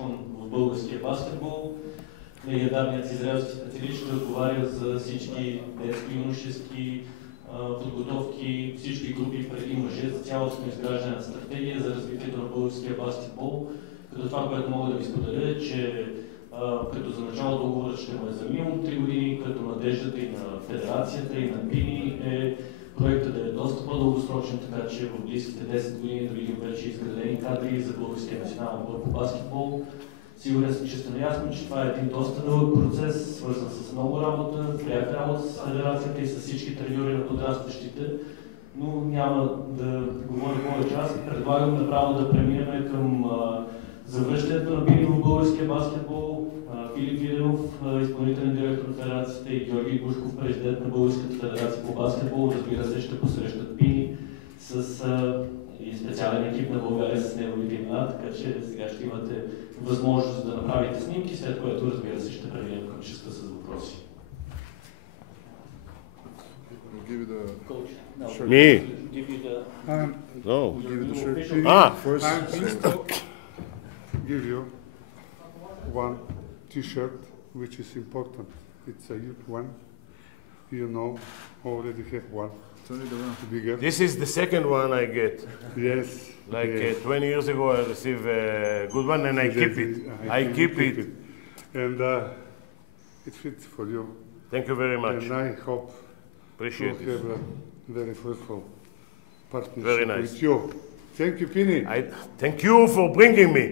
Гершон в българския баскетбол. Легендарният израелски специалист ще отговаря за всички детски, юношески подготовки, всички групи преди мъже, за цялостно изграждане на стратегия за развитието на българския баскетбол. Като това, което мога да ви споделя е, че като за начало договорът ще му е за минимум 3 години, като надеждата и на федерацията и на Пини е проектът да е доста по-дългосрочен, така че в близките 10 години да видим вече изградени кадри за българския национален отбор по баскетбол. Сигурен съм, че сте наясно, че това е един доста дълъг процес, свързан с много работа, пряка работа с федерацията и с всички треньори на подрастващите, но няма да говоря повече. Аз предлагам направо да преминем към завръщането на Пини в българския баскетбол. Филип Виденов, изпълнителен директор на федерацията, и Георги Глушков, президент на Българската федерация по баскетбол, разбира се, ще посрещат Пини с и специален екип на България с неговите имена, така че сега ще имате възможност да направите снимки, след което, разбира се, ще преминем към частта с въпроси. Me? No. I'm pleased to give you one T-shirt, which is important. It's a youth one. You know, already have one. Bigger. This is the second one I get. Yes. Like yes. 20 years ago, I received a good one, and I keep it. I keep it. And it fits for you. Thank you very much. And I hope Appreciate to have a very fruitful partnership Very nice. with you. Thank you, Pini. Thank you for bringing me.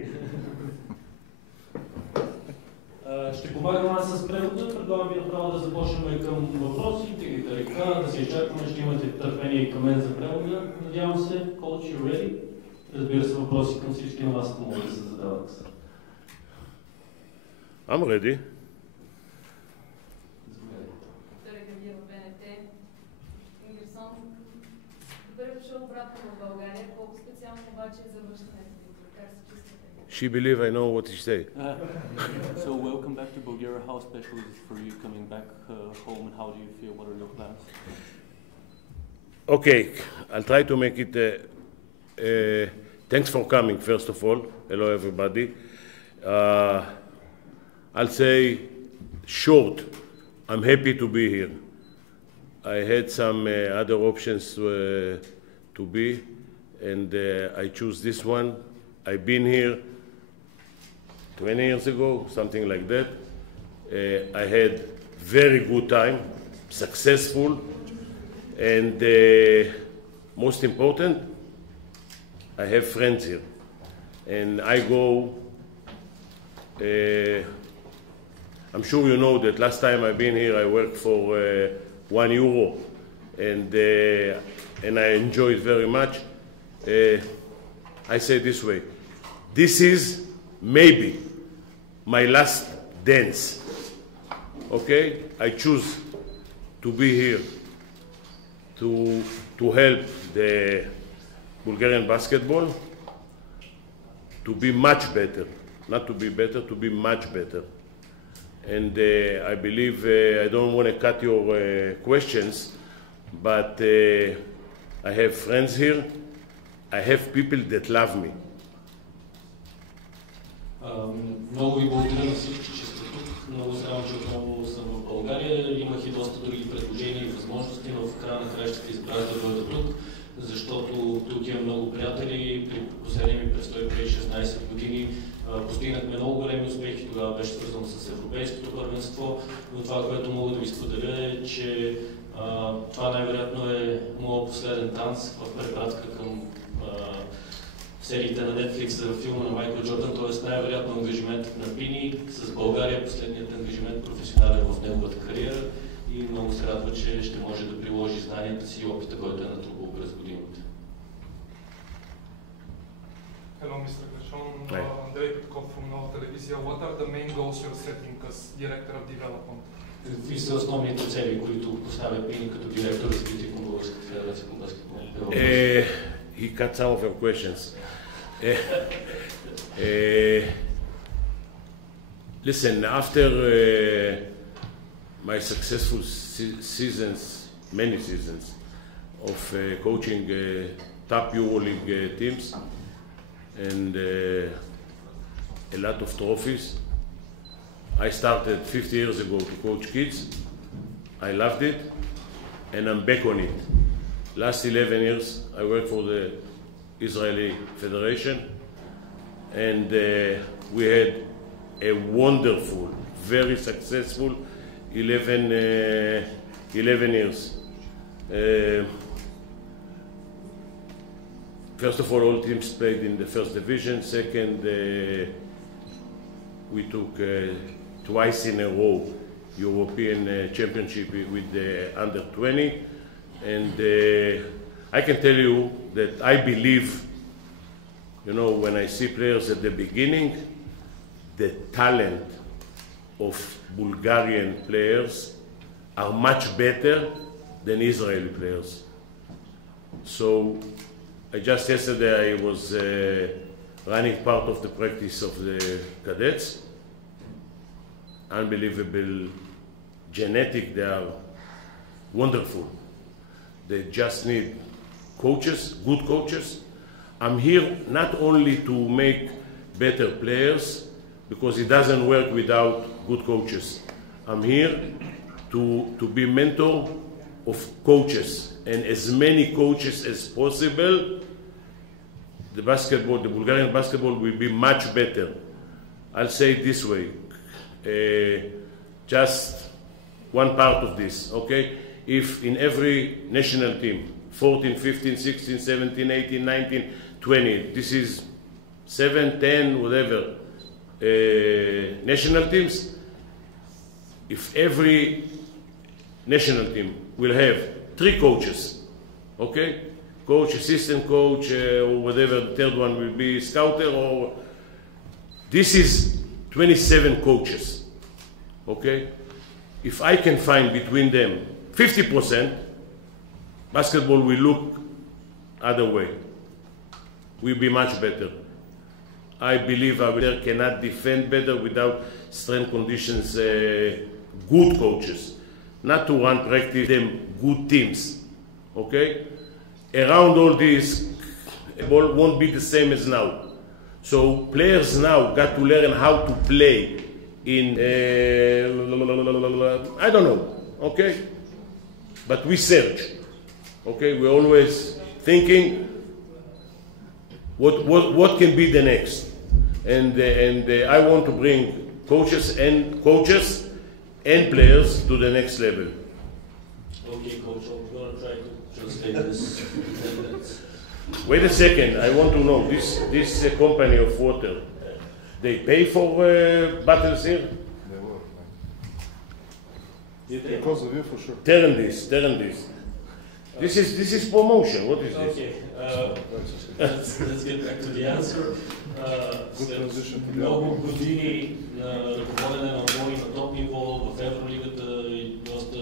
Ще помагам аз с превода. Предлагам ви направо да започнем към въпросите. Да се изчакваме, ще имате търпение и към мен за превода. Надявам се, coach, you ready? Разбира се, въпроси към всички на вас, ако могат да се задават. I'm ready. Пини Гершон, добре дошъл обратно в България. Колко специално обаче е завръщането ви? Как се чувствате? She believe I know what you say. So welcome back to Bulgaria. How special is it for you coming back home, and how do you feel? What are your plans? Okay, I'll try to make it. Thanks for coming, first of all. Hello, everybody. I'll say short. I'm happy to be here. I had some other options to be, and I choose this one. I've been here 20 years ago, something like that. I had very good time, successful, and most important, I have friends here. And I go, I'm sure you know that last time I've been here, I worked for €1, and I enjoy it very much. I say this way, this is maybe my last dance, okay? I choose to be here to help the Bulgarian basketball to be much better, not to be better, to be much better. And I believe, I don't want to cut your questions, but I have friends here. I have people that love me. Много ви благодаря на всички, че сте тук. Много се радвам, че отново съм в България. Имах и доста други предложения и възможности, но в края на краищата избрах да бъда тук, защото тук имам много приятели. При последния ми престой преди 16 години постигнахме много големи успехи. Тогава беше свързано с Европейското първенство, но това, което мога да ви споделя е, че това най-вероятно е моят последен танц в препратка към сериите на Netflix за филма на Майкъл Джордан, т.е. най-вероятно ангажиментът на Пини с България, последният ангажимент професионален в неговата кариера, и много се радва, че ще може да приложи знанията си и опита, който е натрупал през годините. Hello, Mr. Гершон. Андрей Петков from Новата телевизия. What are the main goals you're setting as Director of Development? Какви са основните цели, които поставя Пини като директор развитие на Българската федерация по баскетбол? He cut some of your questions. Listen, after my successful seasons, many seasons of coaching top EuroLeague teams, and a lot of trophies. I started 50 years ago to coach kids. I loved it, and I'm back on it. Last 11 years, I worked for the Israeli Federation, and we had a wonderful, very successful 11 years. First of all teams played in the first division. Second, we took twice in a row European championship with the under 20. And I can tell you that I believe, you know, when I see players at the beginning, the talent of Bulgarian players are much better than Israeli players. So just yesterday I was running part of the practice of the cadets. Unbelievable genetic, they are wonderful. They just need coaches, good coaches. I'm here not only to make better players, because it doesn't work without good coaches. I'm here to be mentor of coaches, and as many coaches as possible, the Bulgarian basketball will be much better. I'll say it this way, just one part of this, okay? If in every national team, 14, 15, 16, 17, 18, 19, 20, this is 7, 10, whatever, national teams, if every national team will have 3 coaches, okay? Coach, assistant coach, or whatever, the third one will be scouter, or this is 27 coaches, okay? If I can find between them 50%, basketball will look other way. Will be much better. I believe our player cannot defend better without strength conditions, good coaches. Not to run practice them good teams, okay? Around all this, the ball won't be the same as now. So players now got to learn how to play in, I don't know, okay? But we search, okay? We're always thinking what can be the next. And I want to bring coaches and players to the next level. Okay, coach, I'm going to try to translate this. Wait a second, I want to know, this company of water, they pay for battles here? They work. Because of you, for sure. Turn this. This is promotion, what is this? Okay, let's get back to the answer. Много години на ръководене на отбори на топ ниво в Евролигата и доста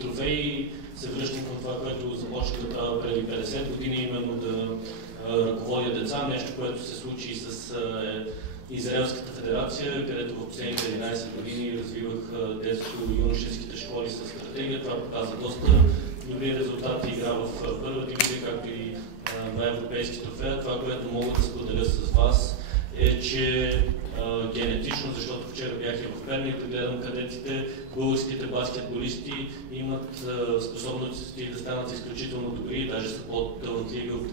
трофеи се връщам към това, което започнах да правя преди 50 години, именно да ръководя деца, нещо, което се случи с Израелската федерация, където в последните 11 години развивах детско-юношеските школи с стратегия. Това показа доста добри резултати, игра в първа дивизия, както и на европейски трофея. Това, което мога да споделя с вас, е, че генетично, защото вчера бях и в Перник да гледам кадетите, българските баскетболисти имат способности да станат изключително добри, даже са по-талантливи от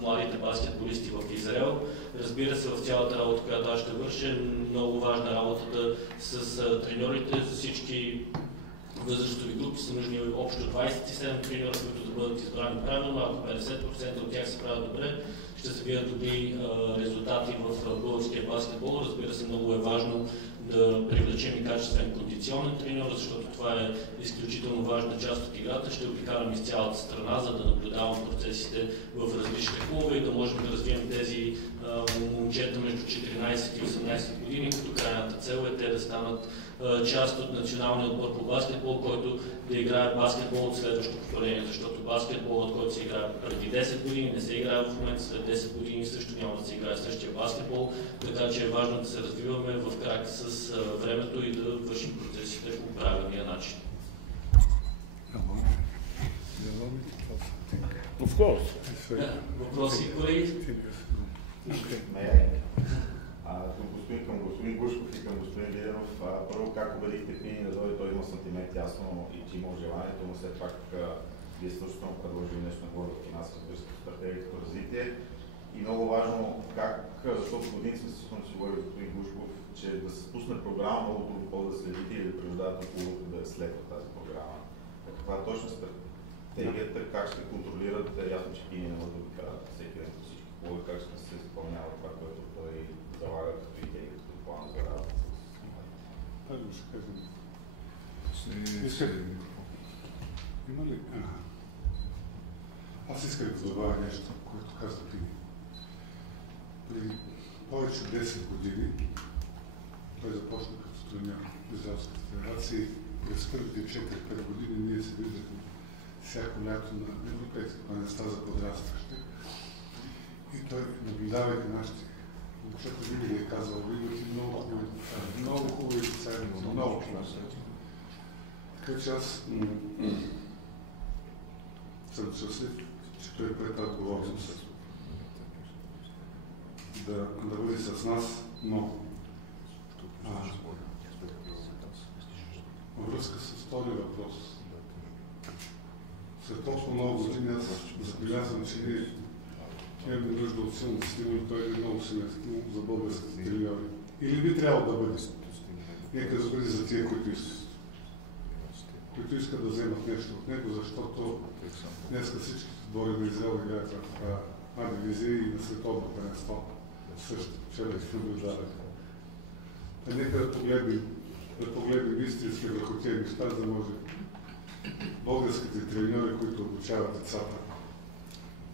младите баскетболисти в Израел. Разбира се, в цялата работа, която аз ще върша, много важна работата с треньорите за всички възрастови групи са нужни общо 27 треньора, които да бъдат избрани правилно. Ако 50% от тях се правят добре, ще се видят добри резултати в българския баскетбол. Разбира се, много е важно да привлечем и качествен кондиционен треньор, защото това е изключително важна част от играта. Ще обикарам из цялата страна, за да наблюдавам процесите в различни клубове и да можем да развием тези момчета между 14 и 18 години, като крайната цел е те да станат част от националния отбор по баскетбол, който да играе баскетбол от следващото поколение, защото баскетболът, който се играе преди 10 години, не се играе в момента, след 10 години също няма да се играе същия баскетбол, така че е важно да се развиваме в крак с времето и да вършим процесите по правилния начин. Of course. Въпроси, колеги? тясно и че има желанието, но все пак вие също предложили нещо на Българската финансова стратегия като развитие. И много важно как, защото години сме се говорили с господин Глушков, че да се спусне програма, много друго по-да следите и да принуждават около да следва тази програма. Каква точно стратегията, как ще контролирате, ясно, че Пини не може да ви карат всеки ден по всички клубове, как ще се изпълнява това, което той залага като идея, като план за работа с Първо ще кажем. Има ли? Аз исках да добавя нещо, което каза Пини. Преди повече от 10 години той започна като треньор в Израелската федерация и през първите 4-5 години ние се виждахме всяко лято на европейски панеста за подрастващи. И той, наблюдавайки нашите, защото винаги е казал, винаги много хубави седмици, много хубави. Така че аз съм щастлив, че той пред отговорност да бъде с нас, но във връзка с втори въпрос. След толкова много години аз забелязвам, че ние имаме нужда от силно стимул, той е много силен стимул за българските треньори. Или би трябвало да бъде. Нека да бъде за тия, които искат да вземат нещо от него, защото днеска всички отбори на Израел играят в А-дивизия и на световно първенство. Също вчера и наблюдавах. Нека да погледнем истински върху тези неща, за да може българските треньори, които обучават децата,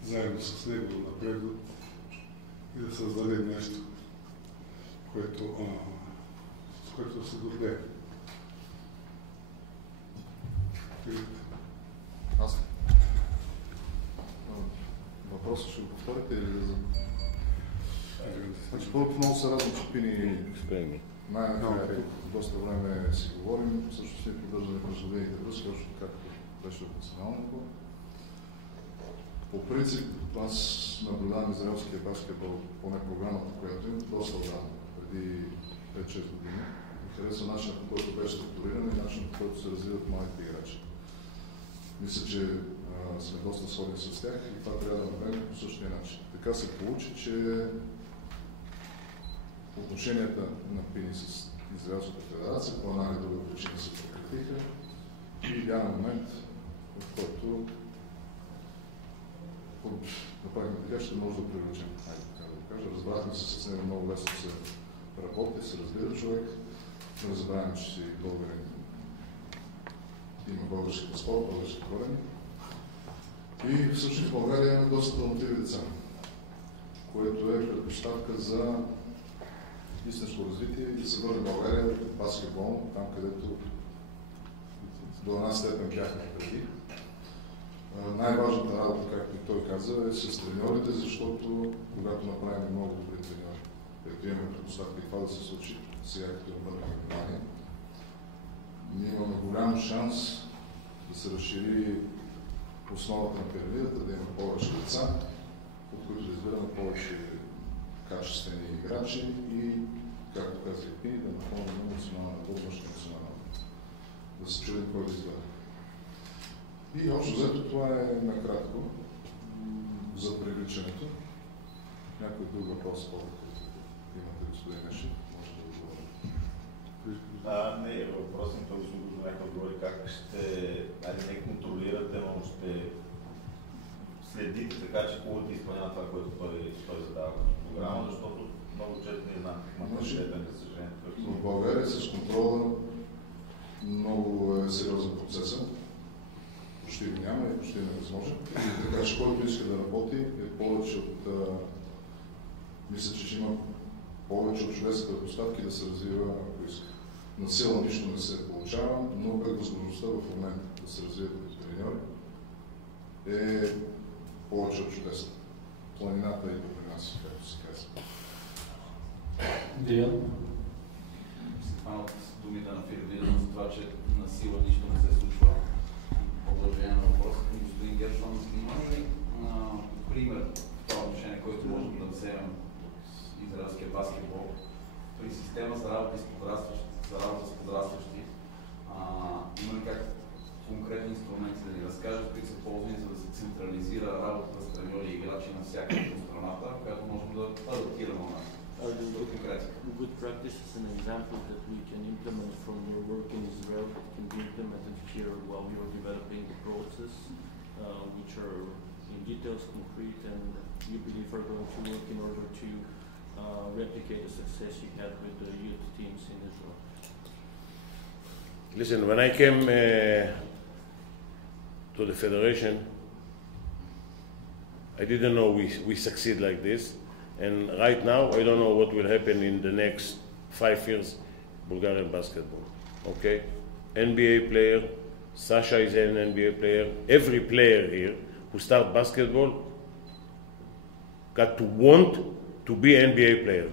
заедно с него да напредват и да създадем нещо, с което да се гордеем. Аз. Въпросът ще го повторите или да за... Значи, първото много се радвам, че Пини най-накрая тук доста време си говорим. Всъщност ние поддържаме международните връзки, още както беше от националното. По принцип, аз наблюдавам израелския баскетбол, поне програмата, която има, доста отдавна, преди 5-6 години. Харесва начинът, по който беше структуриран и начинът, по който се развиват малите играчи. Мисля, че сме доста сходни с тях и това трябва да направим по същия начин. Така се получи, че отношенията на Пини с Израелската федерация по една или друга причина се прекратиха и бяга момент, в който направихме така, ще може да привлечем. Така да го кажа. Разбрахме се с него, много лесно се работи, се разбира човек. Не забравяме, че си българин. Има български паспорт, български корени. И всъщност в България имаме доста талантливи деца, което е предпоставка за истинско развитие и да се върне България баскетбол, там където до една степен бяхме преди. Най-важната работа, както и той каза, е с треньорите, защото когато направим много добри треньори, като имаме предпоставки това да се случи, сега като обърнем внимание, ние имаме голям шанс да се разшири основата на пирамидата, да има повече деца, от които да избираме повече качествени играчи и, както казах Пини, да напълним национална външна национална. Да се чудим кой да избере. И общо взето това е накратко за привличането. Някой друг въпрос, който имате, господин Нешев, може да отговоря. Не, въпросът ми този нека отговори как ще, не контролирате, но ще следите така, че клубът изпълнява това, което той задава като програма, защото много често не знам какво ще е, за съжаление. В България с контрола много е сериозен процес. Почти го няма и почти е невъзможен. Така че който иска да работи е повече от... мисля, че има повече от човешки предпоставки да се развива, ако иска. На сила нищо не се получава, но пък възможността в момента да се развива като треньори е повече от чудесна. Планината и при нас, както се казва. Деян? След от думите на Филип Виденов за това, че на сила нищо не се случва. Продължение на въпроса към господин Гершон. Има ли пример в това отношение, който можем да вземем от израелския баскетбол при система за работа с подрастващи, Има ли как конкретни инструменти да ни разкажат, които са ползвани, за да се централизира работата с треньори и играчи на всяка от страната, която можем да адаптираме на конкретика? Good practices and examples that we can implement from your work in Israel that can be implemented here while you're developing the process, which are in details, concrete, and you believe are going to work in order to replicate the success you had with the youth teams in Israel? Listen, when I came to the federation, I didn't know we succeed like this. And right now, I don't know what will happen in the next 5 years, Bulgarian basketball. Okay? NBA player, Sasha is an NBA player. Every player here who start basketball got to want to be NBA player.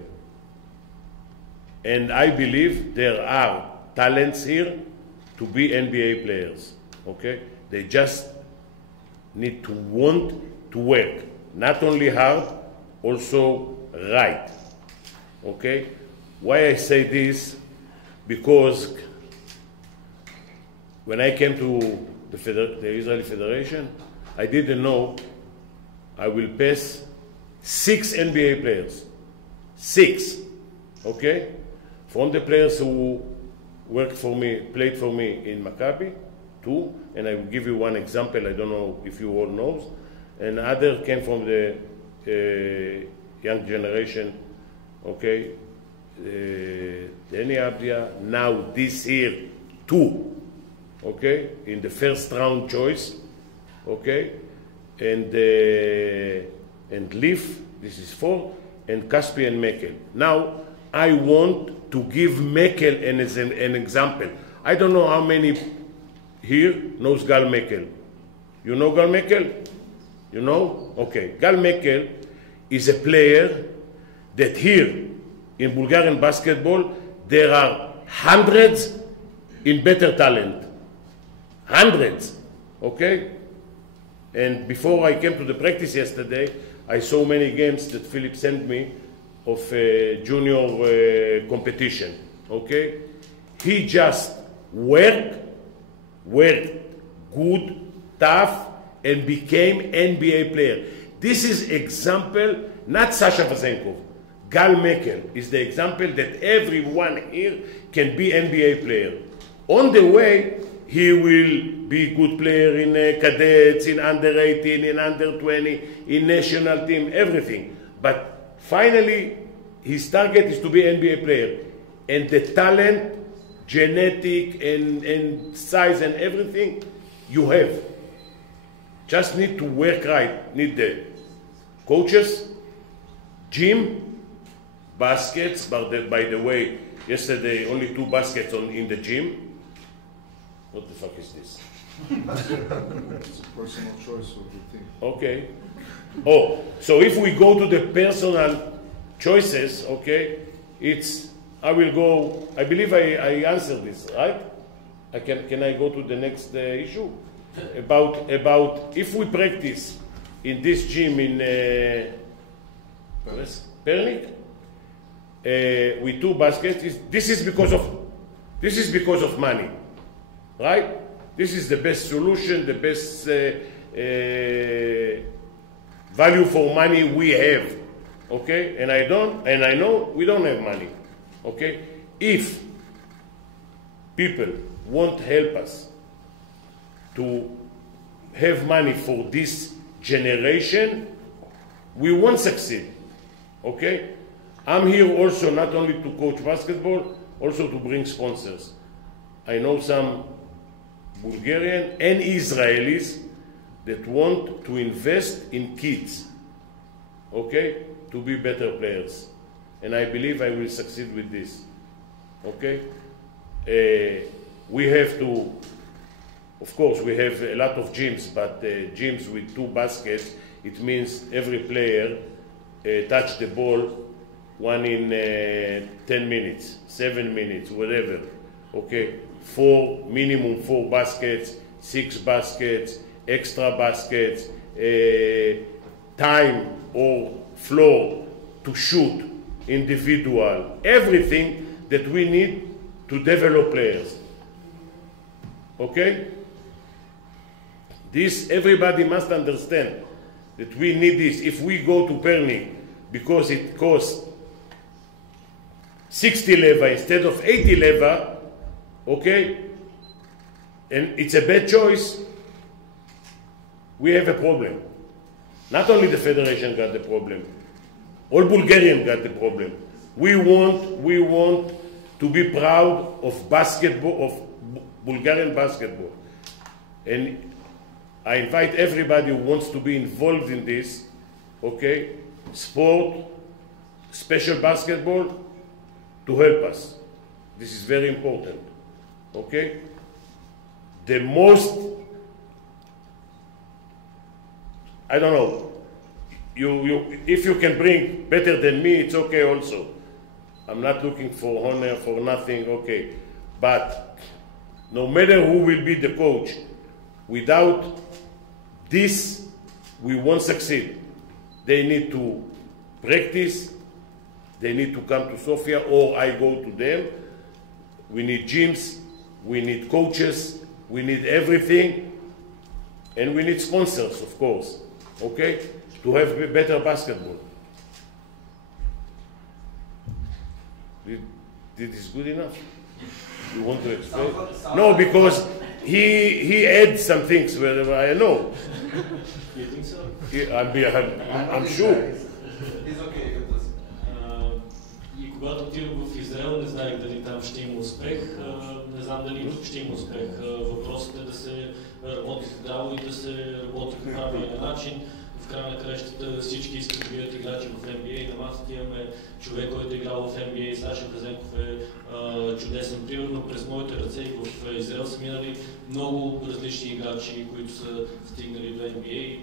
And I believe there are talents here to be NBA players. Okay? They just need to want to work. Not only hard, also right. Okay? Why I say this? Because when I came to the Israeli Federation, I didn't know I will pass 6 NBA players. 6. Okay? From the players who worked for me, played for me in Maccabi, 2, and I will give you one example, I don't know if you all know, and other came from the young generation, okay? Danny Abdia, now this year, 2, okay? In the first round choice, okay? And Leaf, this is 4, and Caspi and Mekel. Now, I want to give Mekel as an example. I don't know how many here knows Gal Mekel. You know Gal Mekel? You know? Okay. Gal Mekel is a player that here in Bulgarian basketball there are hundreds in better talent. Hundreds. Okay? And before I came to the practice yesterday, I saw many games that Philip sent me of junior competition. Okay? He just worked good, tough, and became NBA player. This is example, not Sasha Vazenkov. Gal Mekel is the example that everyone here can be NBA player. On the way, he will be good player in cadets, in under 18, in under 20, in national team, everything. But finally, his target is to be NBA player. And the talent, genetic, and size and everything, you have. Just need to work right. Need the coaches, gym, baskets. By the way, yesterday only 2 baskets in the gym. What the fuck is this? It's a personal choice of the team. Okay. Oh, so if we go to the personal choices, okay, it's, I will go, I believe I answered this, right? Can I go to the next issue? About if we practice in this gym in Pernik with 2 baskets, this is because of money, right? This is the best solution, the best value for money we have, okay? And I know we don't have money, okay? If people won't help us to have money for this generation, we won't succeed, okay? I'm here also not only to coach basketball, also to bring sponsors. I know some Bulgarian and Israelis that want to invest in kids, okay, to be better players. And I believe I will succeed with this, okay? We have to, of course, we have a lot of gyms, but gyms with 2 baskets, it means every player touch the ball, one in 10 minutes, 7 minutes, whatever, okay? 4, minimum 4 baskets, 6 baskets, extra baskets, time or floor to shoot, individual, everything that we need to develop players. Okay? This, everybody must understand that we need this. If we go to Pini because it costs 60 leva instead of 80 leva, okay, and it's a bad choice, we have a problem. Not only the federation got the problem, all Bulgarians got the problem. We want to be proud of basketball, of Bulgarian basketball. And I invite everybody who wants to be involved in this, okay, sport, special basketball, to help us. This is very important, okay? The most, I don't know, if you can bring better than me, it's okay also. I'm not looking for honor, for nothing, okay. But no matter who will be the coach, without this, we won't succeed. They need to practice, they need to come to Sofia, or I go to them. We need gyms, we need coaches, we need everything, and we need sponsors, of course, okay, to have better basketball. This is good enough? You want to explain? No, because he adds some things wherever I know. You think so? I'm sure. It's okay. И когато отидох в Израел, не знаех дали там ще има успех. Не знам дали тук ще има успех. Въпросът е да се работи здраво и да се работи по правилен начин. В края на кращата всички искат да бидат играчи в NBA. На масата имаме човек, който е играл в NBA. Саша Казенков е чудесен пример, но през моите ръце и в Израел са минали много различни играчи, които са стигнали до NBA.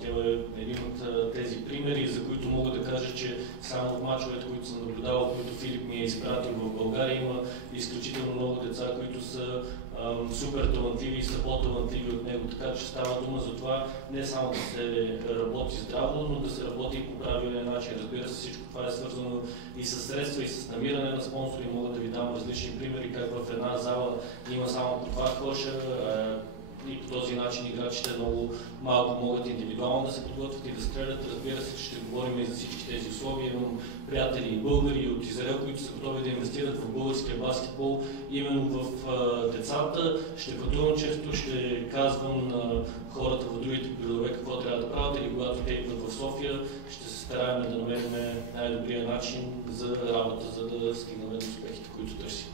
Тя е един от тези примери, за които мога да кажа, че само от мачовете, които съм наблюдавал, които Филип ми е изпратил в България, има изключително много деца, които са супер талантливи и са по-талантливи от него, така че става дума за това не само да се работи здраво, но да се работи и по правилен начин. Разбира се, всичко това е свързано и с средства, и с намиране на спонсори. Мога да ви дам различни примери, как в една зала има само по два коша и по този начин играчите много малко могат индивидуално да се подготвят и да стрелят. Разбира се, ще говорим и за всички тези условия. Имам приятели и българи от Израел, които са готови да инвестират в българския баскетбол, именно в децата. Ще пътувам често, ще казвам на хората в другите градове какво трябва да правят, или когато те идват в София, ще се стараем да намерим най-добрия начин за работа, за да стигнем до успехите, които търсим.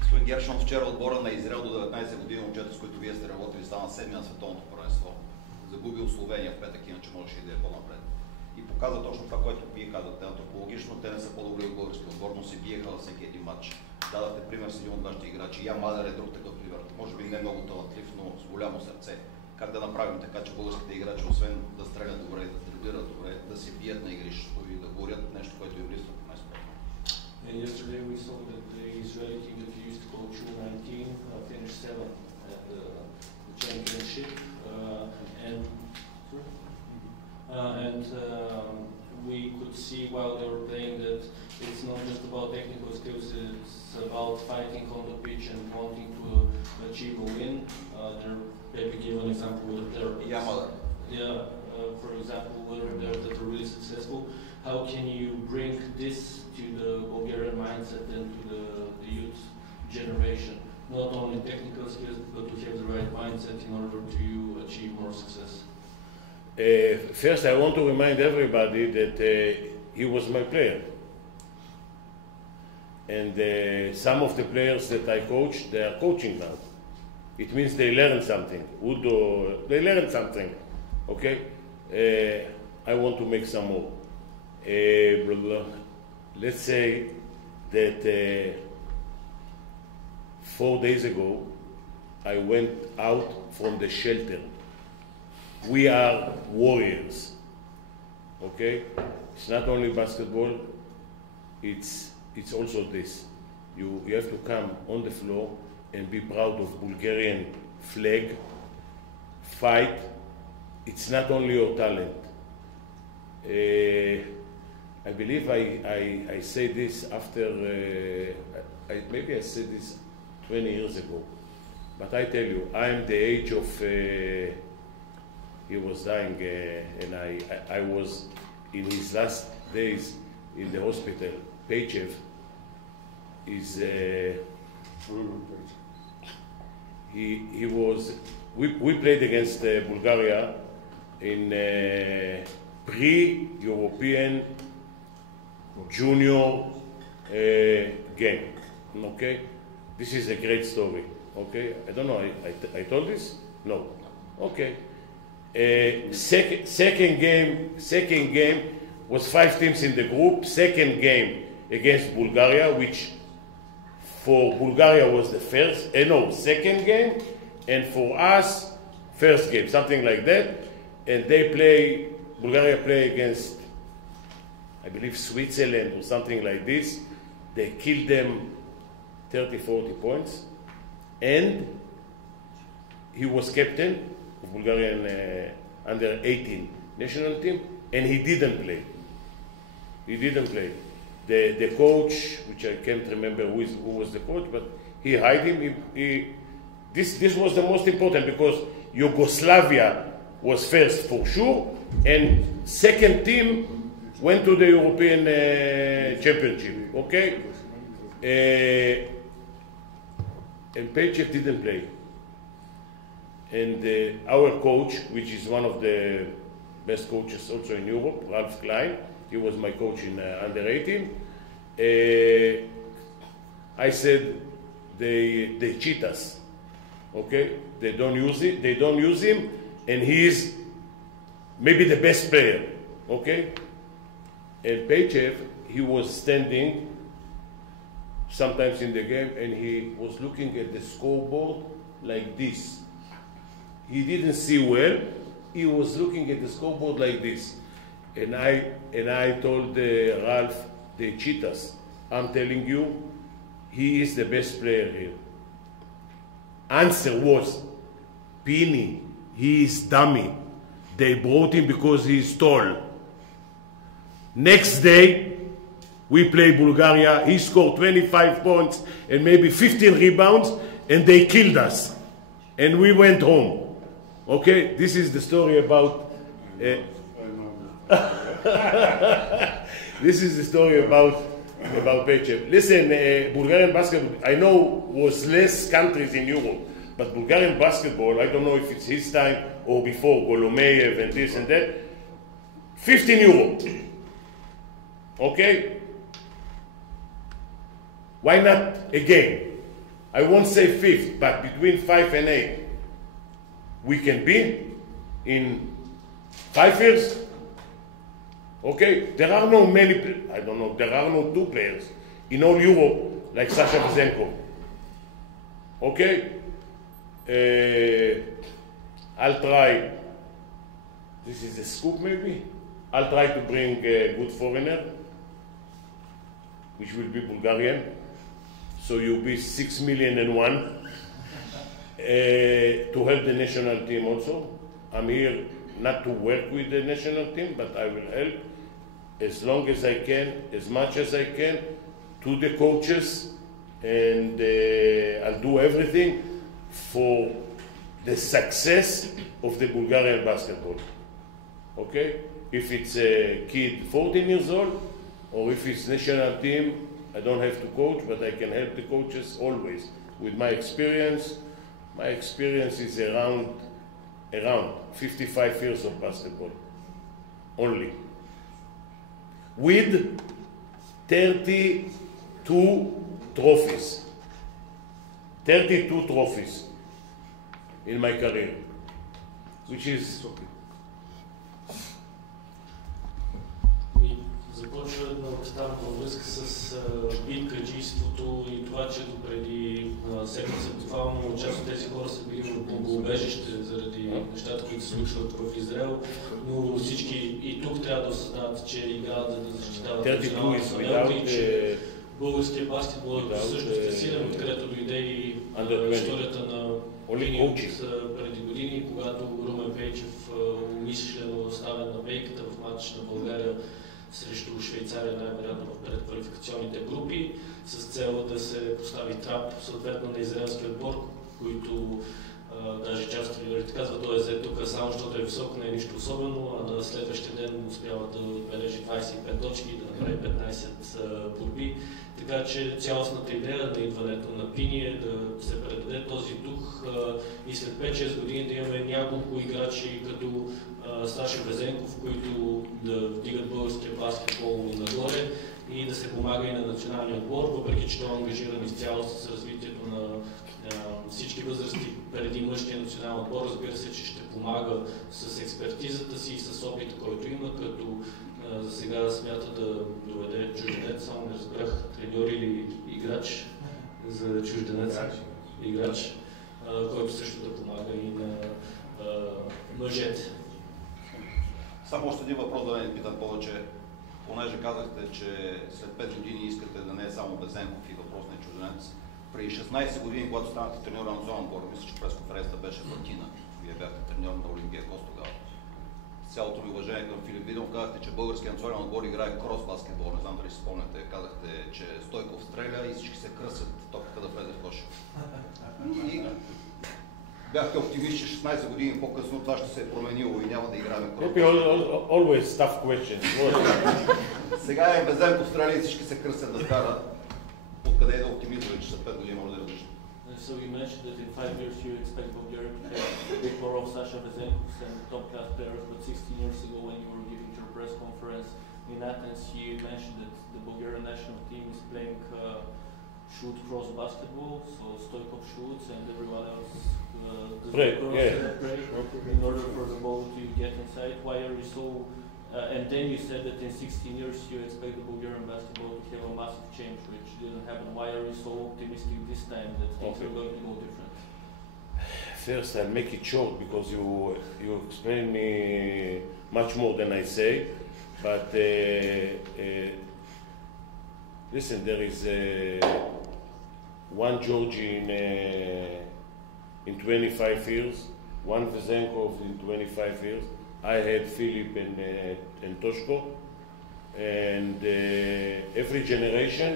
Господин Гершон, вчера отбора на Израел до 19 години, момчета, с които вие сте работили, стана 7 на световното първенство. Загуби Словения в петък, иначе можеше и да е по-напред. И показва точно това, което вие казвате. Антропологично те не са по-добри от български отбор, но се биеха във всеки един матч. Дадахте пример с един от вашите играчи. Я Мадър е друг такъв пример. Може би не много талантлив, но с голямо сърце. Как да направим така, че българските играчи, освен да стрелят добре, да дриблират добре, да се бият на игрището и да горят нещо, което им листва по най-спорно? And yesterday we saw that the Israeli team that you used to call U19 finished 7th at the championship, and we could see while they were playing that it's not just about technical skills, it's about fighting on the pitch and wanting to achieve a win. Maybe give an example whether they're, for example, whether they're really successful. How can you bring this to the Bulgarian mindset and to the youth generation? Not only technical skills, but to have the right mindset in order to achieve more success. First, I want to remind everybody that he was my player. And some of the players that I coached, they are coaching now. It means they learned something. Udo, they learned something. Okay? I want to make some more. Let's say that 4 days ago, I went out from the shelter. We are warriors, okay? It's not only basketball, it's also this. You have to come on the floor and be proud of Bulgarian flag, fight. It's not only your talent. I believe I say this after, maybe I said this 20 years ago, but I tell you, I'm the age of, he was dying, and I was in his last days in the hospital. Pechev is, he was, we played against Bulgaria in pre-European junior game, okay? This is a great story, okay? I don't know, I told this? No. Okay. Second game was 5 teams in the group. Second game against Bulgaria, which for Bulgaria was the second game, and for us, first game, something like that. And Bulgaria play against, I believe, Switzerland or something like this. They killed them 30, 40 points. And he was captain of Bulgarian under 18 national team, and he didn't play. He didn't play. The coach, which I can't remember who was the coach, but he hired him. This was the most important because Yugoslavia was first for sure, and second team went to the European Championship, okay? And Pechev didn't play. And our coach, which is one of the best coaches also in Europe, Ralph Klein, he was my coach in under 18. I said they cheat us, okay? They don't use him, and he is maybe the best player, okay? And Pechev, he was standing sometimes in the game, and he was looking at the scoreboard like this. He didn't see well. He was looking at the scoreboard like this. And I told Ralph, they cheat us. I'm telling you, he is the best player here. Answer was, Pini, he is dummy. They brought him because he is tall. Next day, we play Bulgaria. He scored 25 points and maybe 15 rebounds, and they killed us. And we went home. Okay, this is the story about. This is the story about Pechev. Listen, Bulgarian basketball, I know, was less countries in Europe, but Bulgarian basketball, I don't know if it's his time or before, Golomeyev and this and that, 15 euro. Okay? Why not again? I won't say 5th, but between 5 and 8. We can be in 5 years. Okay? There are no many, I don't know, there are no 2 players in all Europe like Sasha Vezenkov. Okay? I'll try, this is a scoop maybe, I'll try to bring a good foreigner, which will be Bulgarian, so you'll be 6,000,001. To help the national team also. I'm here not to work with the national team, but I will help as long as I can, as much as I can, to the coaches, and I'll do everything for the success of the Bulgarian basketball. Okay? If it's a kid 14 years old, or if it's national team, I don't have to coach, but I can help the coaches always with my experience. My experience is around 55 years of basketball, only. With 32 trophies. 32 trophies in my career, which is... Започва да става във връзка с биткаджийството и това, че допреди седмица буквално част от тези хора са били в бомбоубежище заради нещата, които се случват в Израел, но всички и тук трябва да осъзнават, че играят за да защитават националната самелка и че българския баскетбол е също стресиран, откъдето дойде и историята на Пини преди години, когато Румен Пейчев умишлено оставен на пейката в матч на България срещу Швейцария, най-вероятно в предквалификационните групи, с цел да се постави трап съответно на израелския отбор, които даже част от треньорите казват, той е взе тук само защото е високо, не е нищо особено, а на следващия ден успява да отбележи 25 точки и да направи 15 борби. Така че цялостната идея на идването на Пини е да се предаде този дух и след 5-6 години да имаме няколко играчи като Саша Безенков, които да вдигат българския баскетбол нагоре и да се помага и на националния отбор, въпреки че той е ангажиран изцяло с развитието на всички възрасти преди мъжкия национален отбор. Разбира се, че ще помага с експертизата си и с опита, който има, като за сега смята да доведе чужденец, само не разбрах треньор или играч за чужденец, играч, който също да помага и на мъжете. Само още един въпрос да не питам повече, понеже казахте, че след 5 години искате да не е само Безенков и въпросният чужденец. Преди 16 години, когато станахте треньор на национален отбор, мисля, че пресконференцията беше Мартина. Вие бяхте треньор на Олимпийкос тогава. С цялото ми уважение към Филип Виденов казахте, че българския национален отбор играе крос баскетбол. Не знам дали си спомняте. Казахте, че Стойков стреля и всички се кръсят топката да влезе в коша. И бяхте оптимист, че 16 години по-късно това ще се е променило и няма да играем крос. Always tough questions. Сега е Безенков стреля и всички се кръсят да скарат. Откъде е да оптимизирате, че след 5 години може да различа? So you mentioned that in 5 years you expect Bulgaria to have a bit more of Sasha Vezenkov and top class players, but 16 years ago when you were giving your press conference in Athens, you mentioned that the Bulgarian national team is playing shoot cross basketball, so Stoikov shoots and everyone else does pray, in order for the ball to get inside. Why are you so and then you said that in 16 years you expect the Bulgarian basketball to have a massive change, which didn't happen. Why are you so optimistic this time that things are going to go different? First, I'll make it short because you explain me much more than I say. But listen, there is one Georgie in 25 years, one Vezenkov in 25 years. I had Philip and Toshko, and every generation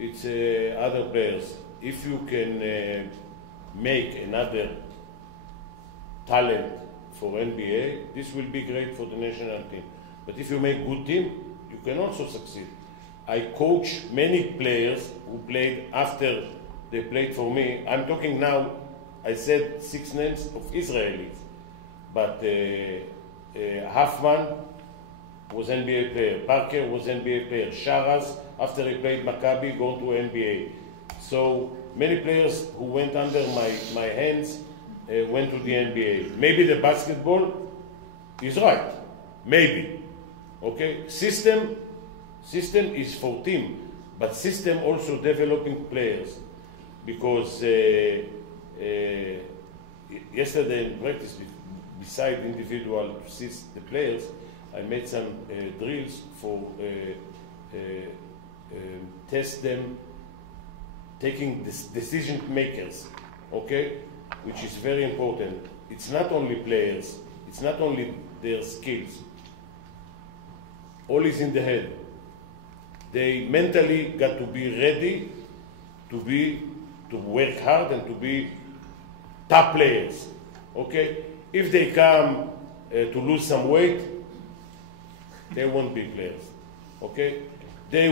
it's other players. If you can make another talent for NBA, this will be great for the national team. But if you make good team, you can also succeed. I coach many players who played after they played for me. I'm talking now, I said 6 names of Israelis. But Hoffman was NBA player, Parker was NBA player, Sharas, after he played Maccabi, gone to NBA. So many players who went under my hands went to the NBA. Maybe the basketball is right, maybe. Okay, system is for team, but system also developing players. Because yesterday in practice, beside individual to assist the players, I made some drills for test them taking decision makers, okay, which is very important. It's not only players, it's not only their skills. All is in the head. They mentally got to be ready to work hard and to be top players, okay? If they come to lose some weight, they won't be players, okay? They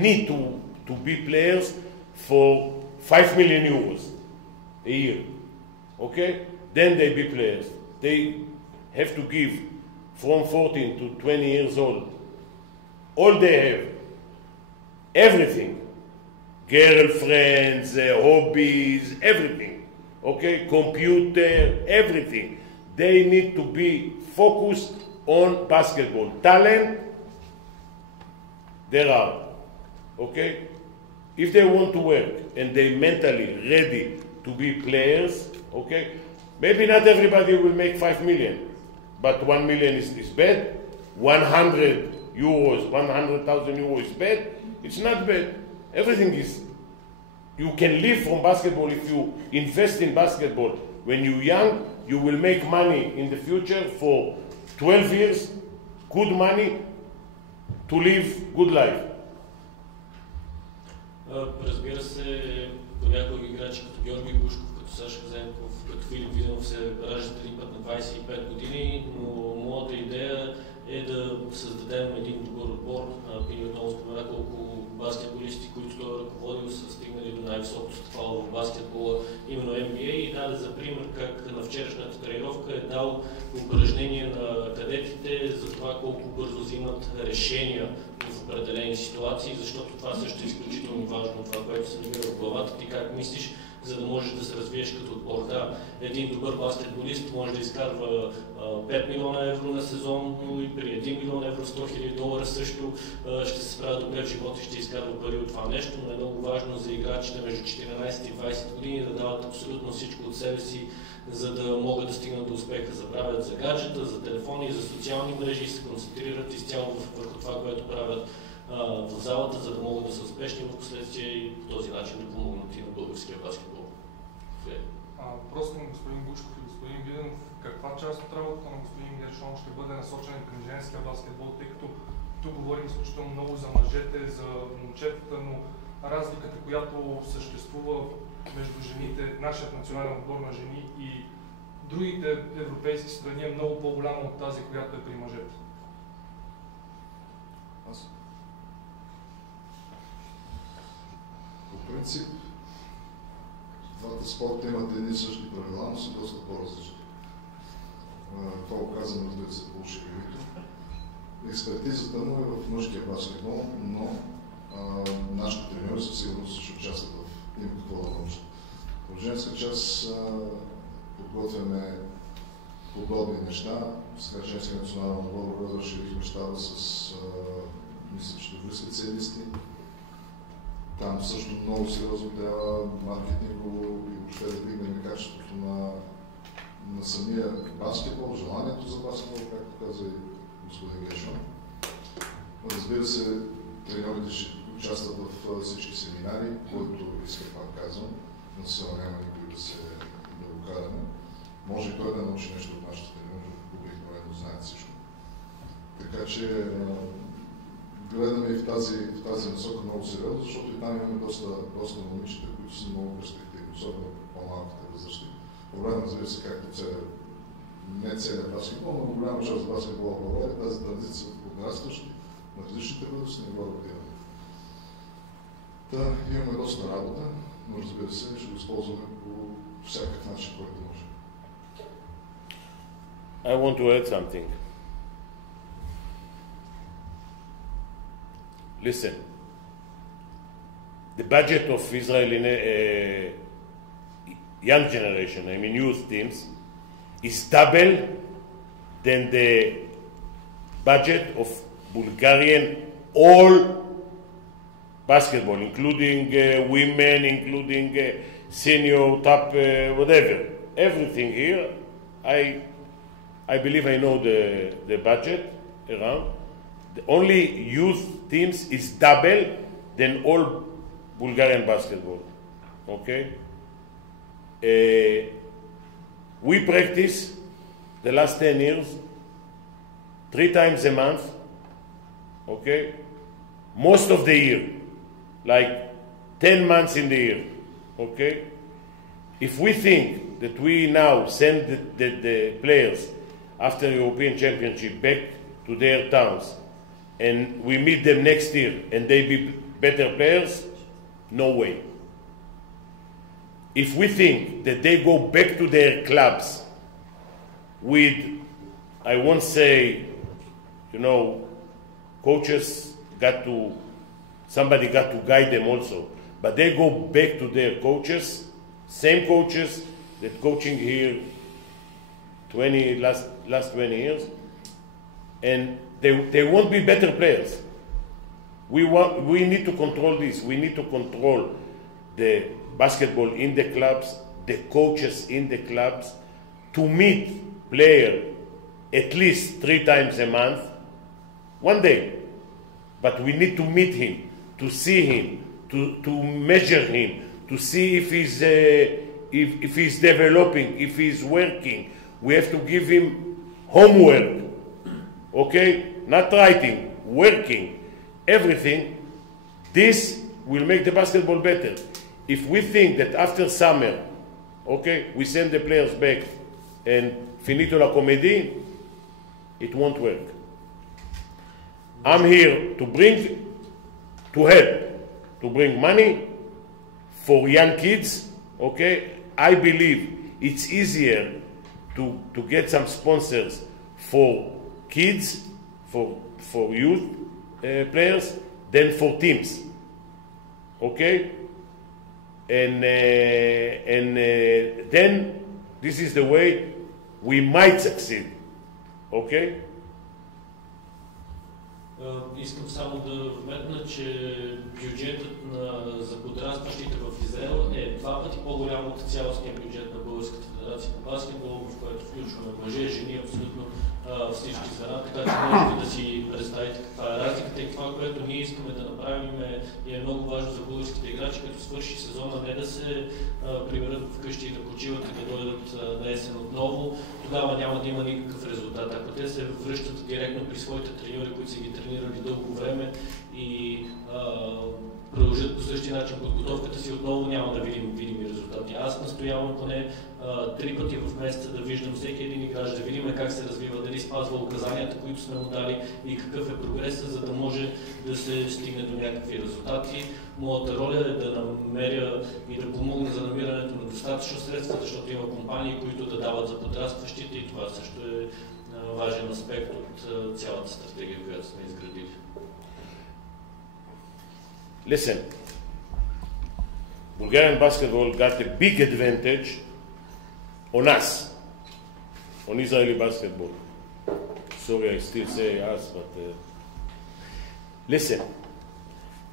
need to be players for 5 million euros a year, okay? Then they be players. They have to give from 14 to 20 years old all they have, everything, girlfriends, hobbies, everything. Okay, computer, everything. They need to be focused on basketball. Talent, there are. Okay? If they want to work and they mentally ready to be players, okay, maybe not everybody will make 5 million, but 1 million is bad. 100 euros, 100,000 euros is bad. It's not bad. Everything is. You can live from basketball if you invest in basketball. When you're young, you will make money in the future for 12 years good money to live good life. Разбира се, понякога играчи като Георги Глушков, като Саша Казенков, като Филип Виденов се раждат един път на 25 години, но моята идея е да създадем един добър отбор. Пини отново спомена колко баскетболисти, които той е ръководил, са стигнали до най-високото стъпало в баскетбола, именно NBA, и даде за пример как на вчерашната тренировка е дал упражнение на кадетите за това колко бързо взимат решения в определени ситуации, защото това също е изключително важно, това, което се намира в главата ти, как мислиш, за да можеш да се развиеш като отбор. Да, един добър баскетболист може да изкарва 5 милиона евро на сезон, но и при 1 милион евро, 100 000 долара също ще се справя добре в живота и ще изкарва пари от това нещо, но е много важно за играчите между 14 и 20 години да дават абсолютно всичко от себе си, за да могат да стигнат до успеха. Забравят за гаджета, за телефони, за социални мрежи и се концентрират изцяло върху това, което правят в залата, за да могат да са успешни в последствие и по този начин да помогнат и на българския баскетбол. Просто господин Глушков и господин Виденов, каква част от работата на господин Гершон ще бъде насочена към женския баскетбол, тъй като тук говорим изключително много за мъжете, за момчетата, но разликата, която съществува между жените, нашият национален отбор на жени и другите европейски страни е много по-голяма от тази, която е при мъжете. По принцип, двата спорта имат едни и същи правила, но са доста по-различни. Това го казвам, разбира се, по-шеговито. Експертизата му е в мъжкия баскетбол, но нашите треньори със сигурност ще участват в има какво да научат. В женска част подготвяме подобни неща. Сега женския национален отбор разширихме щаба с мисля, че добри специалисти. Там също много сериозно трябва маркетингово и въобще да вдигнем качеството на самия баскетбол, желанието за баскетбол, както каза и господин Гершон. Разбира се, треньорите ще участват в всички семинари, които иска, пак казвам, но сега няма никой да го караме. Може и той да научи нещо от нашите треньори, обикновено знаят всичко. Така че гледаме и в тази насока много сериозно, защото и там имаме доста момичета, които са много перспективни, особено по-малките възрасти. Проблемът, разбира се, както не целият баскетбол, но голяма част от баскетбола в България, тази традиция от нарастващи на различните възрасти не го адаптираме. Имаме доста работа, но разбира се, ще го използваме по всякакъв начин, който може. I want to add something. Listen, the budget of Israeli young generation, I mean youth teams, is double than the budget of Bulgarian all basketball, including women, including senior, top, whatever. Everything here, I believe I know the budget around. The only youth teams is double than all Bulgarian basketball. Okay? We practice the last 10 years 3 times a month. Okay? Most of the year. Like 10 months in the year. Okay? If we think that we now send the players after the European Championship back to their towns and we meet them next year and they be better players, no way. If we think that they go back to their clubs with, I won't say, coaches somebody got to guide them also, but they go back to their coaches, same coaches that coaching here last 20 years, and they won't be better players. We need to control this. We need to control the basketball in the clubs, the coaches in the clubs, to meet player at least 3 times a month, one day. But we need to meet him, to see him, to measure him, to see if he's developing, if he's working. We have to give him homework. Okay? not writing, working, everything, this will make the basketball better. If we think that after summer, okay, we send the players back and finito la comédie, it won't work. I'm here to bring money for young kids, okay? I believe it's easier to get some sponsors for kids, for youth players, than for teams, okay? And then this is the way we might succeed, okay? Искам само да вметна, че бюджетът за подрастващите в Израел е 2 пъти по-голям от цялостния бюджет на Българската федерация по баскетбол, в който включваме мъже, жени, абсолютно всички звена, така че можете да си представите каква е разликата и това, което ние искаме да направим е много важно за българските играчи, като свърши сезона, не да се приберат вкъщи и да почиват и да дойдат на есен отново, тогава няма да има никакъв резултат. Ако те се връщат директно при своите треньори, които са ги тренирали дълго време и продължат по същия начин подготовката си, отново няма да видим видими резултати. Аз настоявам поне 3 пъти в месеца да виждам всеки един играч, да видим как се развива, дали спазва указанията, които сме му дали и какъв е прогресът, за да може да се стигне до някакви резултати. Моята роля е да намеря и да помогна за намирането на достатъчно средства, защото има компании, които да дават за подрастващите и това също е важен аспект от цялата стратегия, която сме изградили. Listen, Bulgarian basketball got a big advantage on us, on Israeli basketball. Sorry, I still say us, but listen,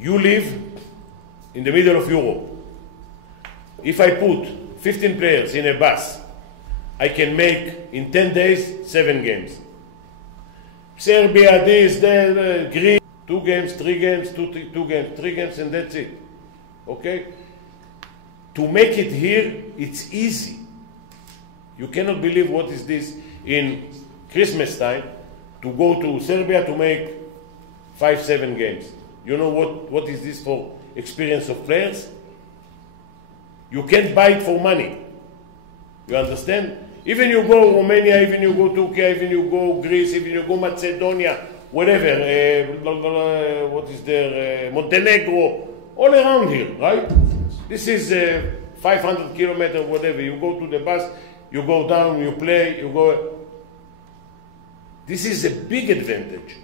you live in the middle of Europe. If I put 15 players in a bus, I can make in 10 days 7 games. Serbia, this, that, Greece, 2 games, 3 games, 2 games, 3 games, and that's it. Okay? To make it here, it's easy. You cannot believe what is this in Christmas time, to go to Serbia to make 5-7 games. You know what is this for experience of players? You can't buy it for money. You understand? Even you go Romania, even you go Turkey, even you go Greece, even you go Macedonia, whatever, what is there, Montenegro, all around here, right? This is 500 kilometers, whatever. You go to the bus, you go down, you play, you go. This is a big advantage.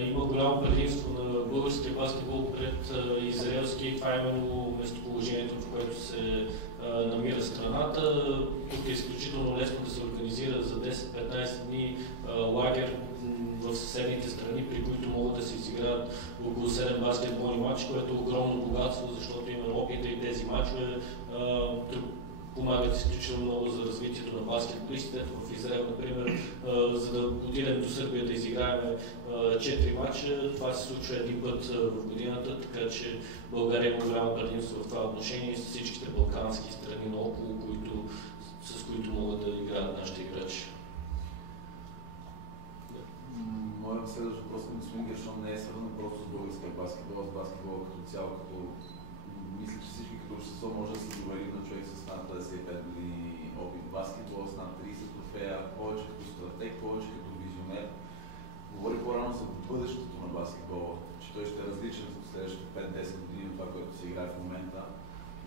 Има голямо предимство на българския баскетбол пред израелски. Това е именно местоположението, в което се намира страната. Тук е изключително лесно да се организира за 10-15 дни лагер в съседните страни, при които могат да се изиграят около 7 баскетболни матча, което е огромно богатство, защото има опита и тези матчове помагат изключително много за развитието на баскетболистите. В Израел, например, за да отидем до Сърбия да изиграем 4 матча, това се случва един път в годината, така че България има голямо предимство в това отношение с всичките балкански страни наоколо, с които могат да играят нашите играчи. Моят следващ въпрос към господин Гершон не е свързан просто с българския баскетбол, с баскетбола като цяло, като мисля, че всички като общество може да се доверим на човек с над 55 години опит в баскетбол, с над 30 трофея, повече като стратег, повече като визионер. Говори по-рано за бъдещето на баскетбола, че той ще е различен от следващите 5-10 години от това, което се играе в момента.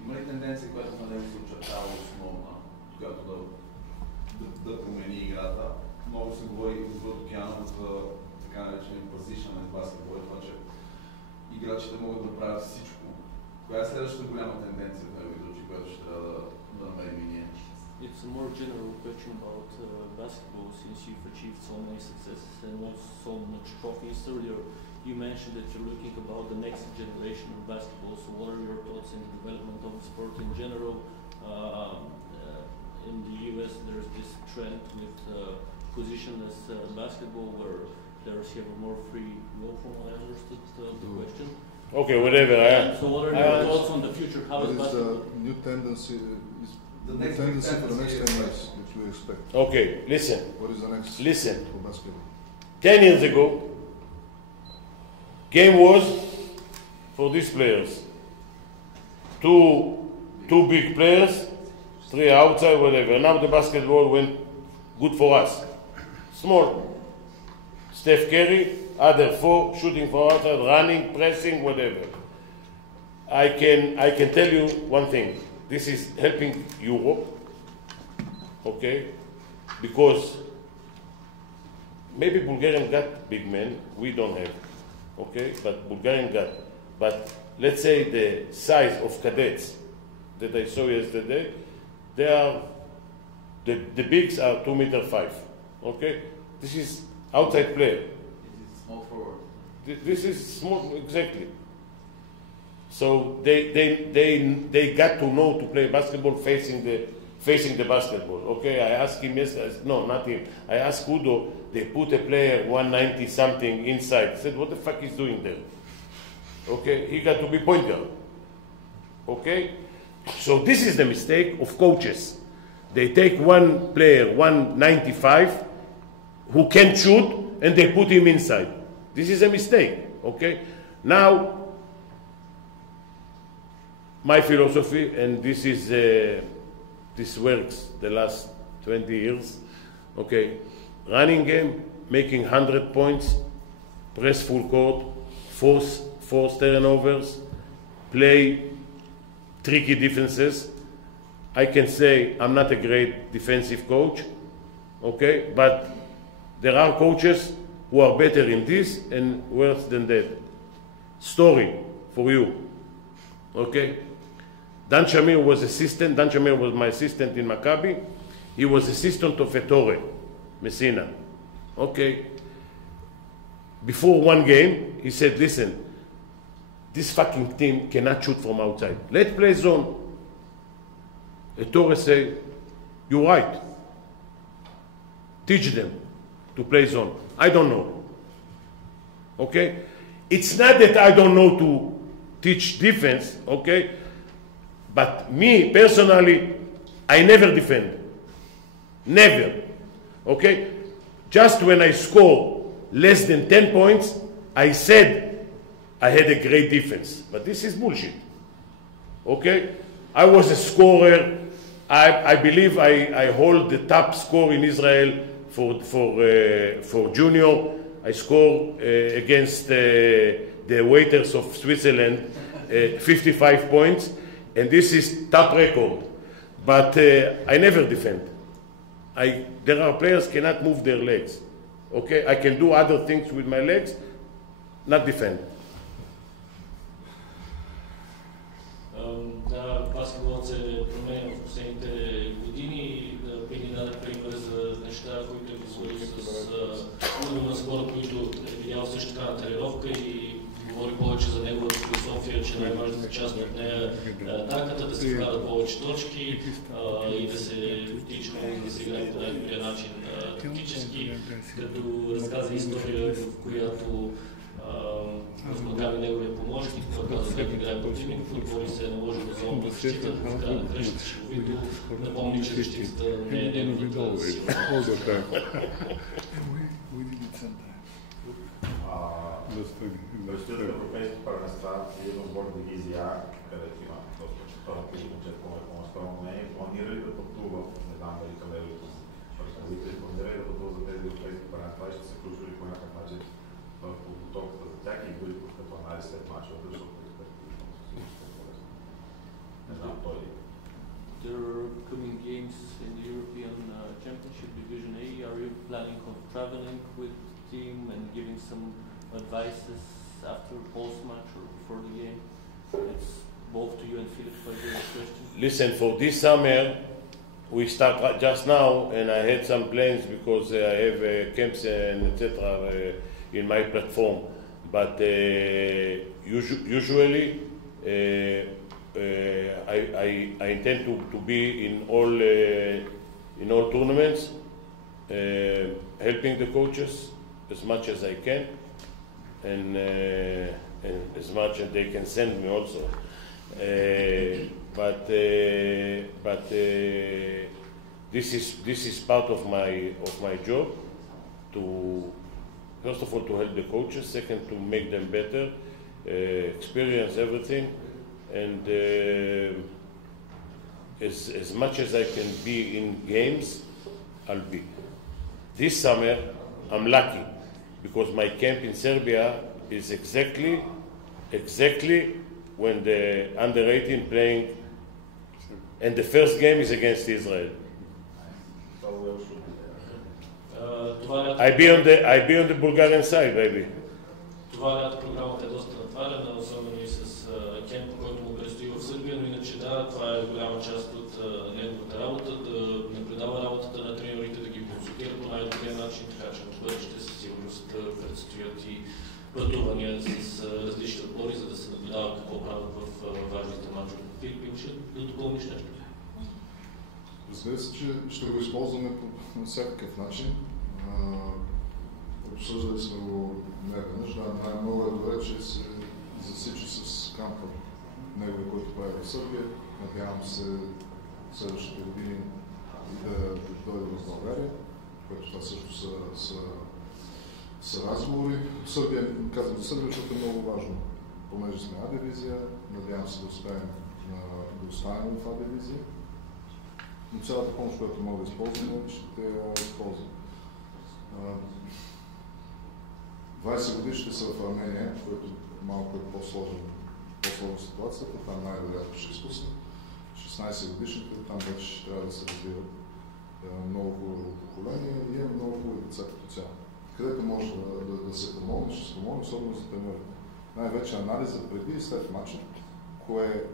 Има ли тенденция, която на него се очертава основна, която да промени играта? Много се говори отвъд океана за така наречения position в баскетбол, това, че играчите могат да правят всичко. Коя е следващата голяма тенденция в неговите очи, която ще трябва да намерим и ние? It's a more general question about basketball, since you've achieved so many successes and won so much trophies. Earlier, you mentioned that you're looking about the next generation of basketball. So, what are your thoughts in the development of the sport in general? In the US, there's this trend with positionless basketball, where players have a more free will, from what I understood the question. Okay, whatever. So what are your thoughts on the future? How is basketball? New tendency is The tendency for the next 10 years that you expect. Okay, listen. What is the next? Listen. For basketball? 10 years ago, game was for these players. Two big players, 3 outside, whatever. Now the basketball went good for us. Small. Steph Curry, other 4, shooting for outside, running, pressing, whatever. I can tell you one thing. This is helping Europe, okay? Because maybe Bulgarian got big men, we don't have, okay? But Bulgarian got. But let's say the size of cadets that I saw yesterday, they are, the bigs are 2.5 meters, okay? This is outside player. This is small forward. This is small, exactly. So they got to know to play basketball facing the basketball. Okay, I asked him yesterday, no, not him. I asked Udo, they put a player 190 something inside. I said, what the fuck is doing there? Okay, he got to be point guard. Okay, so this is the mistake of coaches. They take one player, 195, who can shoot, and they put him inside. This is a mistake. Okay, now my philosophy, and this is this works the last 20 years. Okay, running game, making 100 points, press full court, force turnovers, play tricky defenses. I can say I'm not a great defensive coach, okay, but there are coaches who are better in this and worse than that. Story for you, okay? Dan Shamir was assistant. Dan Shamir was my assistant in Maccabi. He was assistant of Ettore Messina. Okay. Before one game, he said, listen, this fucking team cannot shoot from outside. Let's play zone. Ettore say, you're right. Teach them to play zone. I don't know. Okay? It's not that I don't know to teach defense, okay? But me, personally, I never defend. Never. Okay? Just when I score less than 10 points, I said I had a great defense. But this is bullshit. Okay? I was a scorer. I believe I hold the top score in Israel for junior. I score against the waiters of Switzerland 55 points. And this is top record, but I never defend. There are players cannot move their legs. Okay, I can do other things with my legs, not defend. Да, баскетболът се променя в последните години. Пини даде пример за неща, които е говорил с хора, които е видял също така на тренировка и говори повече за неговата философия, че най-важната част от нея е атаката, да се вкарат повече точки и да се тича, да се играе по най-добрия начин тактически, като разказа история, в която възмагава неговия помощник, който каза как играе противник, футбол и се е наложил да зона защита, в края на кръщата шеговито, напомни, че защитата не е неговата сила. Предстоят европейски първенства и едноотборна дивизия, където има доста четвърна пилотчет, по-спорно мнение, планира ли да пътува, не знам дали към левите ръководители, планира ли да пътува за тези европейски първенства и ще се включва ли по някакъв начин в подготовката за тях и дори като анализ след мачовете, защото не знам той ли. There are coming games in the European Championship Division A. Are you planning on traveling with the team and giving some advices after post-match or before the game? It's both to you and Philip for the question. Listen, for this summer, we start just now, and I had some plans because I have camps and etc. In my platform. But usually, I intend to be in all tournaments, helping the coaches as much as I can. And as much as they can send me also. but this is part of my job to, first of all, to help the coaches, second, to make them better, experience everything, and as much as I can be in games, I'll be. This summer, I'm lucky because my camp in Serbia is exactly when the under 18 playing, and the first game is against Israel. I be on the Bulgarian side, baby. Това лято програмата е доста натварена, особено и с кемпа, който му предстои в Сърбия, но иначе да, това е голяма част от неговата работа, да наблюдава работата на тренерите, да ги консултира по най-добрия начин, така че в бъдеще със сигурност предстоят и пътувания с различни отбори, за да се наблюдава какво правят в важните мачове. Филип, имаше да допълниш нещо? Разбира се, че ще го използваме по всякакъв начин. Обсъждали сме го неведнъж. Да, много е добре, че се засича с кампа неговия, който прави в Сърбия. Надявам се следващите години да дойде в България, което това също са разговори. Сърбия, казвам за Сърбия, защото е много важно, понеже сме А-дивизия. Надявам се да успеем да останем в А-дивизия. Но цялата помощ, която мога да използваме, ще я използвам. 20 годишните са в Армения, което малко е по-сложна ситуацията, там най-вероятно ще изпусне. 16 годишните, там вече ще трябва да се развиват много хубаво поколение и имаме много хубави деца като цяло. Където може да се помогне, ще се помогне, особено за тренерите. Най-вече анализа преди и след матча,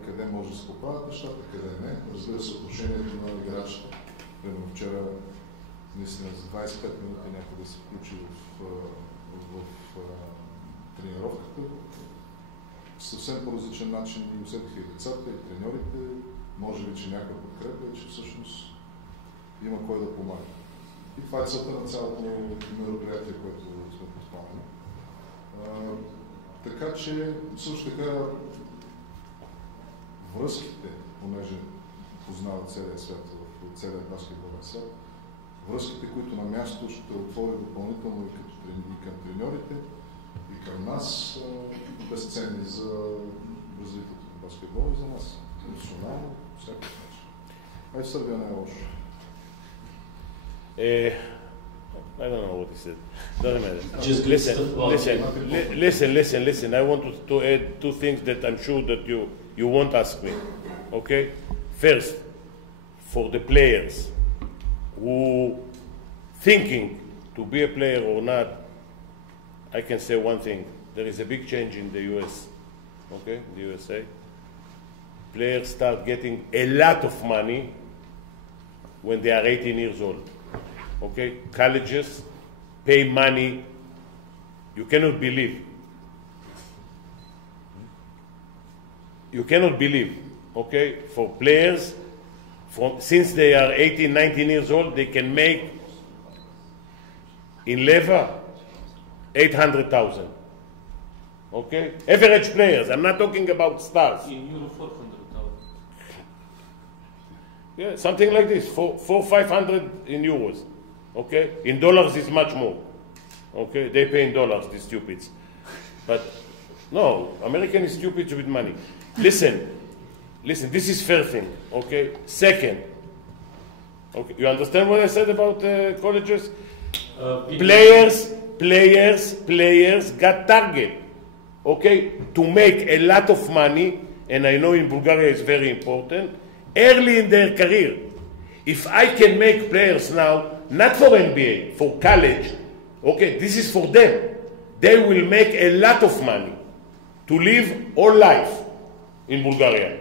къде може да се поправят нещата, къде не. Разбира се, отношението на играчите. Примерно вчера, наистина, за 25 минути някой да се включи в тренировката. Съвсем по различен начин и усетиха и децата, и треньорите. Може би, че някой подкрепя, че всъщност има кой да помага. И това е целта на цялото мероприятие, което сме подпомнали. Така че, също така, връзките, понеже познават целия свят, в целия баскетболен свят, връзките, които на място ще отвори допълнително и към треньорите, и към нас, безценни за развитието на баскетбола и за нас. Национално, всякакъв начин. А и в Сърбия не е лошо. I don't know what he said. Doesn't matter. Just listen. I want to add two things that I'm sure that you won't ask me. Okay? First, for the players who thinking to be a player or not, I can say one thing. There is a big change in the US. Okay? The USA. Players start getting a lot of money when they are 18 years old. Okay, colleges pay money. You cannot believe. Okay, for players, since they are 18, 19 years old, they can make in Leva 800,000. Okay, average players. I'm not talking about stars. In Euro 400,000. Yeah, something like this, 400-500 in euros. Okay, in dollars it's much more. Okay, they pay in dollars, these stupids. But no, American is stupid with money. Listen, this is first thing. Okay, second. Okay, you understand what I said about colleges? Players got target. Okay, to make a lot of money, and I know in Bulgaria it's very important, early in their career. If I can make players now, not for NBA, for college, okay, this is for them. They will make a lot of money to live all life in Bulgaria.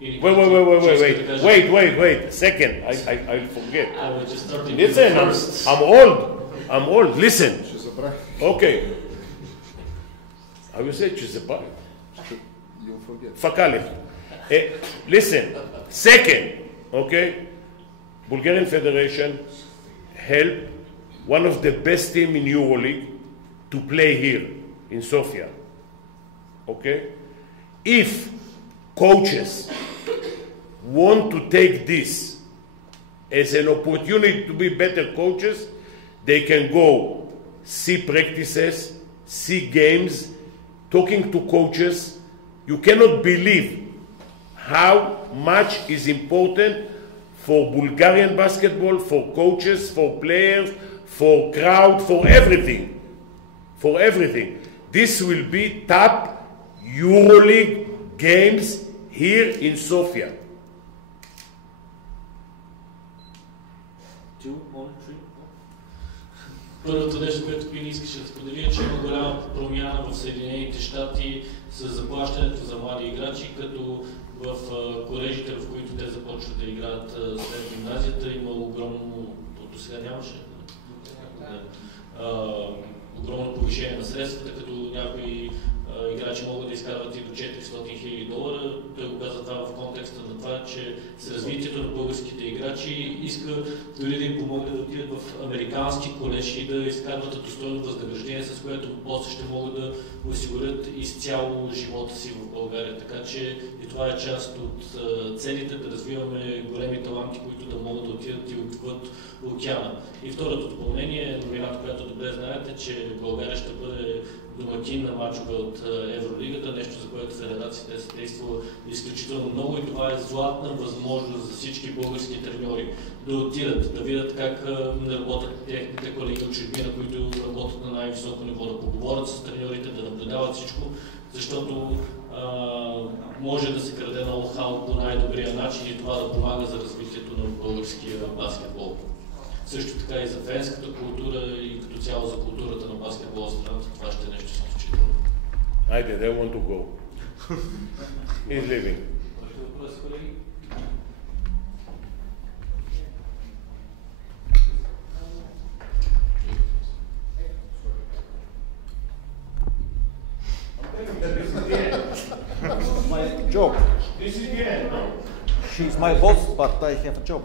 Wait, second, I forget. Listen, I'm old, listen. Okay. How you say Chizabay? You'll forget. Fakali. Listen, second, okay, Bulgarian Federation helped one of the best team in EuroLeague to play here in Sofia. Okay? If coaches want to take this as an opportunity to be better coaches, they can go see practices, see games, talking to coaches. You cannot believe how much is important for Bulgarian basketball, for coaches, for players, for crowd, for everything. For everything. This will be top EuroLeague games here in Sofia. Първото нещо, което Пини искаше да сподели, е, че има голяма промяна в Съединените щати с заплащането за млади играчи, като в колежите, в които те започват да играят след гимназията, има огромно, до сега нямаше, огромно повишение на средствата, като някои играчи могат да изкарват и до $400,000. Той го каза това в контекста на това, че с развитието на българските играчи иска дори да им помогне да отидат в американски колеж и да изкарват достойно възнаграждение, с което после ще могат да осигурят изцяло живота си в България. Така че и това е част от целите да развиваме големи таланти, които да могат да отидат и отвъд океана. И второто допълнение е новината, която добре знаете, че България ще бъде домакин на мачове от Евролигата, нещо за което федерацията е съдействала изключително много и това е златна възможност за всички български треньори да отидат, да видят как работят техните колеги от чужбина, които работят на най-високо ниво, да поговорят с треньорите, да наблюдават всичко, защото може да се краде ноу-хау по най-добрия начин и това да помага за развитието на българския баскетбол. Също така и за фенската култура и като цяло за културата на баскетбола в страната, това ще е нещо изключително. Айде, they want to go. He's leaving. Още въпроси, колеги? My job. This is the end, no? She's my boss, but I have a job.